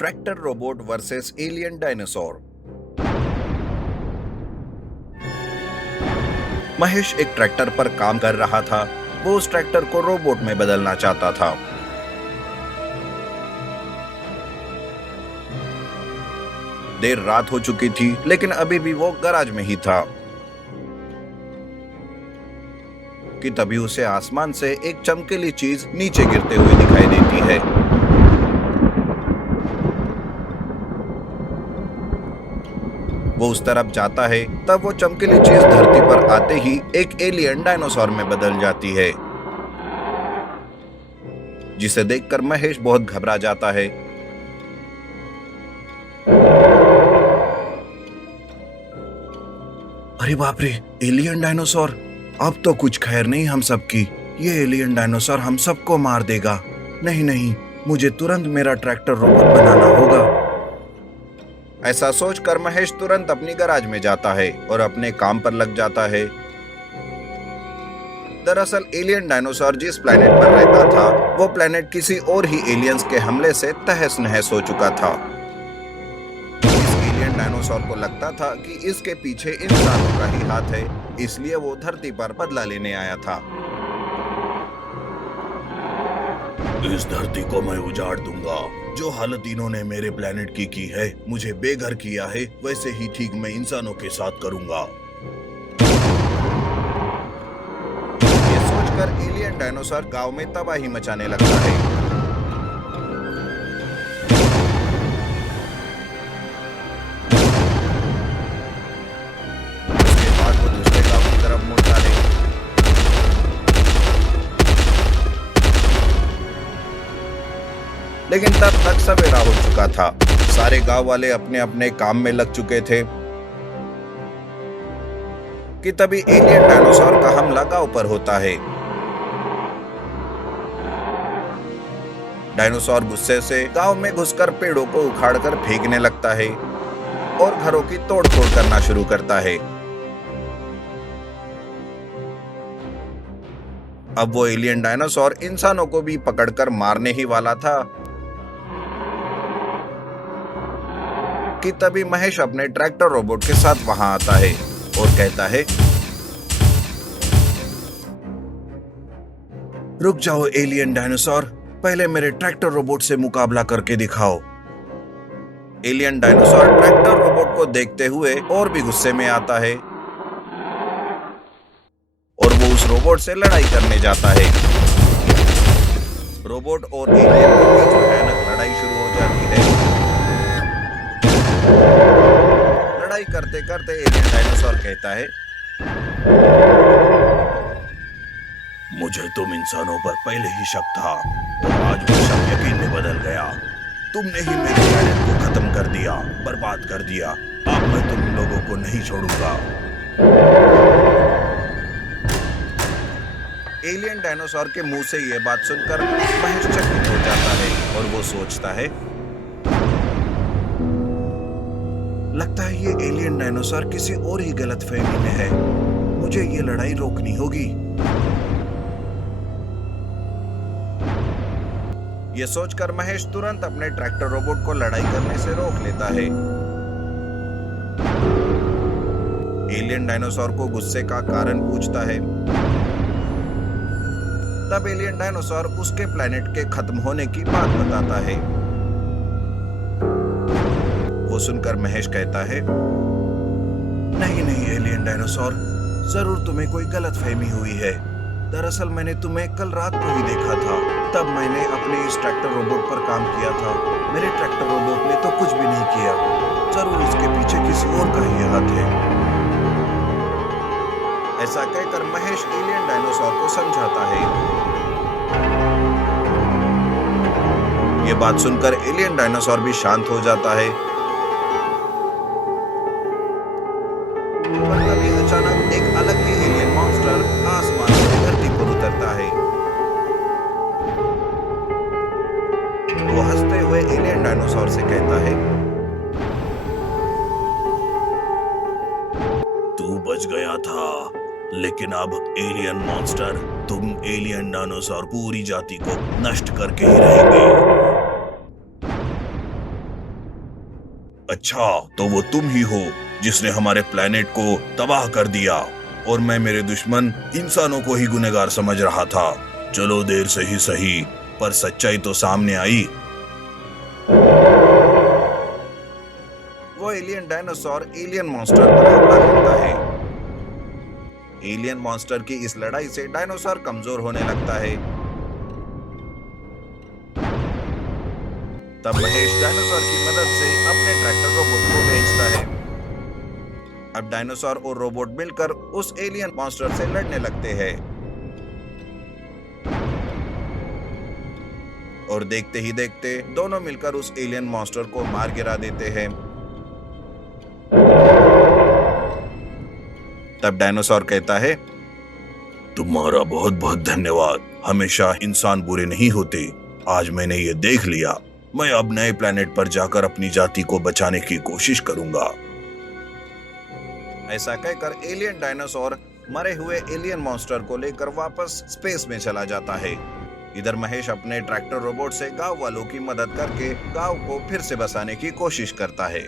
Tractor robot versus alien dinosaur. Mahesh एक tractor पर काम कर रहा था। वो उस ट्रैक्टर को रोबोट में बदलना चाहता था। देर रात हो चुकी थी, लेकिन अभी भी वो गैराज में ही था कि तभी उसे आसमान से एक चमकीली चीज नीचे गिरते हुए दिखाई देती है। वो उस तरफ जाता है, तब वो चमकीली चीज धरती पर आते ही एक एलियन डायनासोर में बदल जाती है, जिसे देखकर महेश बहुत घबरा जाता है। अरे बाप रे, एलियन डायनासोर! अब तो कुछ खैर नहीं हम सबकी। ये एलियन डायनासोर हम सबको मार देगा। नहीं नहीं, मुझे तुरंत मेरा ट्रैक्टर रोबोट बनाना होगा। ऐसा सोचकर महेश तुरंत अपनी गैराज में जाता है और अपने काम पर लग जाता है। दरअसल एलियन डायनासोर जिस प्लेनेट पर रहता था, वो प्लेनेट किसी और ही एलियंस के हमले से तहस नहस हो चुका था। इस एलियन डायनासोर को लगता था कि इसके पीछे इंसानों का ही हाथ है, इसलिए वो धरती पर बदला लेने आया था। इस धरती को मैं उजाड़ दूंगा। जो हालत इन्होंने मेरे प्लेनेट की है, मुझे बेघर किया है, वैसे ही ठीक मैं इंसानों के साथ करूंगा। ये सोचकर एलियन डायनासोर गांव में तबाही मचाने लगता है। उसके बाद वो दूसरे गांव की तरफ मुड़ता है। लेकिन तब तक सवेरा हो चुका था। सारे गांव वाले अपने अपने काम में लग चुके थे कि तभी एलियन डायनासोर का हमला गांव पर होता है। डायनासोर गुस्से से गांव में घुसकर पेड़ों को उखाड़कर फेंकने लगता है और घरों की तोड़फोड़ करना शुरू करता है। अब वो एलियन डायनासोर इंसानों को भी पकड़कर मारने ही वाला था कि तभी महेश अपने ट्रैक्टर रोबोट के साथ वहां आता है और कहता है, रुक जाओ एलियन डायनासोर, पहले मेरे ट्रैक्टर रोबोट से मुकाबला करके दिखाओ। एलियन डायनासोर ट्रैक्टर रोबोट को देखते हुए और भी गुस्से में आता है और वो उस रोबोट से लड़ाई करने जाता है। रोबोट और एलियन के बीच भयानक लड़ाई शुरू हो जाती है। लड़ाई करते करते एलियन डायनासोर कहता है, मुझे तुम इंसानों पर पहले ही शक था और आज वो शक यकीन में बदल गया। तुमने ही मेरे प्लेनेट को खत्म कर दिया, बर्बाद कर दिया। अब मैं तुम लोगों को नहीं छोड़ूंगा। एलियन डायनासोर के मुंह से यह बात सुनकर महेश चकित हो जाता है और वो सोचता है, लगता है ये एलियन डायनासोर किसी और ही गलतफहमी में है। मुझे ये लड़ाई रोकनी होगी। ये सोचकर महेश तुरंत अपने ट्रैक्टर रोबोट को लड़ाई करने से रोक लेता है। एलियन डायनासोर को गुस्से का कारण पूछता है। तब एलियन डायनासोर उसके प्लेनेट के खत्म होने की बात बताता है। वो सुनकर महेश कहता है, नहीं नहीं एलियन डायनासोर, जरूर तुम्हें कोई गलतफहमी हुई है। दरअसल मैंने तुम्हें कल रात को ही देखा था, तब मैंने अपने इस ट्रैक्टर रोबोट पर काम किया था। मेरे ट्रैक्टर रोबोट ने तो कुछ भी नहीं किया। जरूर इसके पीछे किसी और का ही हाथ है। ऐसा कहकर महेश एलियन डायनासोर को समझाता है। ये बात सुनकर एलियन डायनासोर भी शांत हो जाता है। पर तभी अचानक एक अलग ही एलियन मॉन्स्टर आसमान से धरती पर उतरता है। वो हंसते हुए एलियन डायनासोर से कहता है, तू बच गया था, लेकिन अब एलियन मॉन्स्टर, तुम एलियन डायनासोर पूरी जाति को नष्ट करके ही रहेंगे। अच्छा, तो वो तुम ही हो जिसने हमारे प्लेनेट को तबाह कर दिया और मैं मेरे दुश्मन इंसानों को ही गुनहगार समझ रहा था। चलो देर से ही सही, पर सच्चाई तो सामने आई। वो एलियन डायनासोर एलियन मॉन्स्टर पर हमला करता है। एलियन मॉन्स्टर की इस लड़ाई से डायनासोर कमजोर होने लगता है। तब महेश डायनासोर की मदद से अपने ट्रैक्टर रोबोट को भेजता है। अब डायनासोर और रोबोट मिलकर उस एलियन मॉन्स्टर से लड़ने लगते हैं और देखते ही देखते दोनों मिलकर उस एलियन मॉन्स्टर को मार गिरा देते हैं। तब डायनासोर कहता है, तुम्हारा बहुत बहुत धन्यवाद। हमेशा इंसान बुरे नहीं होते। आज मैंने ये देख लिया। मैं अब नए प्लेनेट पर जाकर अपनी जाति को बचाने की कोशिश करूंगा। ऐसा कहकर एलियन डायनासोर मरे हुए एलियन मॉन्स्टर को लेकर वापस स्पेस में चला जाता है। इधर महेश अपने ट्रैक्टर रोबोट से गांव वालों की मदद करके गांव को फिर से बसाने की कोशिश करता है।